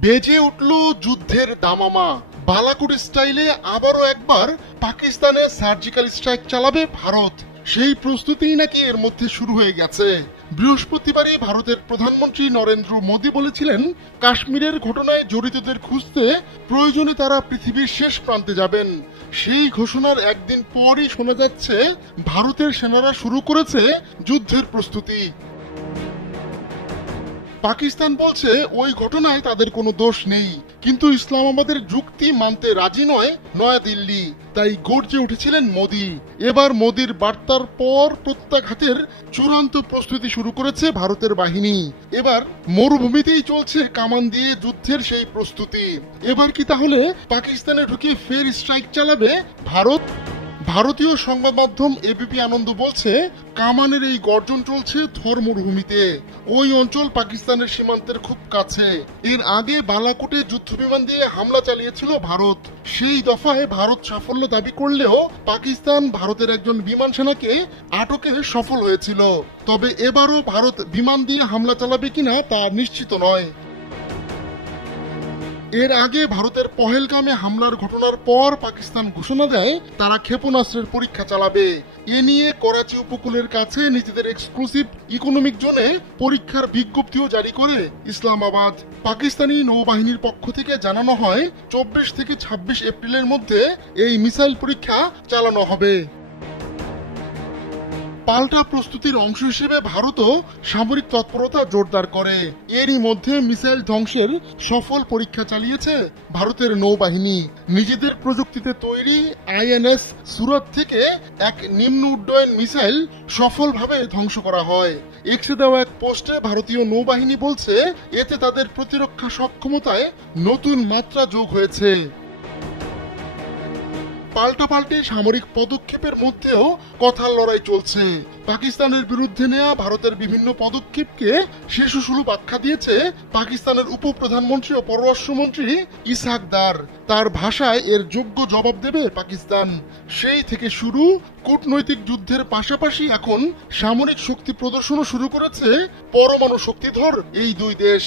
বেজে উঠল যুদ্ধের দামামা। বালাকোট স্টাইলে আবারও একবার পাকিস্তানে সার্জিক্যাল স্ট্রাইক চালাবে ভারত। সেই প্রস্তুতিই নাকি এর মধ্যে শুরু হয়ে গেছে। বৃহস্পতিবারই ভারতের প্রধানমন্ত্রী নরেন্দ্র মোদী বলেছিলেন, কাশ্মীরের ঘটনায় জড়িতদের খুঁজতে প্রয়োজনে তারা পৃথিবীর শেষ প্রান্তে যাবেন। সেই ঘোষণার একদিন পরই শোনা যাচ্ছে ভারতের সেনারা শুরু করেছে যুদ্ধের প্রস্তুতি। পাকিস্তান বলছে ওই ঘটনায় তাদের কোনো দোষ নেই, কিন্তু ইসলামাবাদের যুক্তি মানতে রাজি নয় নয়াদিল্লি। তাই গর্জে উঠেছিলেন মোদি। এবার মোদির বার্তার পর প্রত্যাঘাতের চূড়ান্ত প্রস্তুতি শুরু করেছে ভারতের বাহিনী। এবার মরুভূমিতেই চলছে কামান দিয়ে যুদ্ধের সেই প্রস্তুতি। এবার কি তাহলে পাকিস্তানে ঢুকে ফের স্ট্রাইক চালাবে ভারত? ভারতীয় সংবাদ মাধ্যম এবিপি আনন্দ বলছে, কামানের এই গর্জন চলছে থর মরুভূমিতে। ওই অঞ্চল পাকিস্তানের সীমান্তের খুব কাছে। এর আগে বালাকোটে যুদ্ধবিমান দিয়ে হামলা চালিয়েছিল ভারত। সেই দফায় ভারত সাফল্য দাবি করলেও পাকিস্তান ভারতের একজন বিমান সেনাকে আটকে সফল হয়েছিল। তবে এবারও ভারত বিমান দিয়ে হামলা চালাবে কিনা তা নিশ্চিত নয়। এর আগে ভারতের পহেলগামে হামলার ঘটনার পর পাকিস্তান ঘোষণা দেয় তারা ক্ষেপণাস্ত্রের পরীক্ষা চালাবে। এ নিয়ে করাচি উপকূলের কাছে নিজেদের এক্সক্লুসিভ ইকোনমিক জোনে পরীক্ষার বিজ্ঞপ্তিও জারি করে ইসলামাবাদ। পাকিস্তানি নৌবাহিনীর পক্ষ থেকে জানানো হয় 24 থেকে 26 এপ্রিলের মধ্যে এই মিসাইল পরীক্ষা চালানো হবে। পাল্টা প্রস্তুতির অংশ হিসেবে ভারতও সামরিক তৎপরতা জোরদার করে। এরই মধ্যে মিসাইল ধ্বংসের সফল পরীক্ষা চালিয়েছে ভারতের নৌবাহিনী। নিজেদের প্রযুক্তিতে তৈরি আইএনএস সুরত থেকে এক নিম্ন উড্ডয়ন মিসাইল সফলভাবে ধ্বংস করা হয়। এক্সে দেওয়া এক পোস্টে ভারতীয় নৌবাহিনী বলছে, এতে তাদের প্রতিরক্ষা সক্ষমতায় নতুন মাত্রা যোগ হয়েছে। পাল্টাপাল্টি সামরিক পদক্ষেপের মধ্যেও কথার লড়াই চলছে। পাকিস্তানের বিরুদ্ধে নেওয়া ভারতের বিভিন্ন পদক্ষেপকে শিশুসুলভ আখ্যা দিয়েছে পাকিস্তানের উপপ্রধানমন্ত্রী ও পররাষ্ট্রমন্ত্রী ইসহাক দার। তার ভাষায় এর যোগ্য জবাব দেবে পাকিস্তান। সেই থেকে শুরু কূটনৈতিক যুদ্ধের পাশাপাশি এখন সামরিক শক্তি প্রদর্শনও শুরু করেছে পরমাণু শক্তিধর এই দুই দেশ।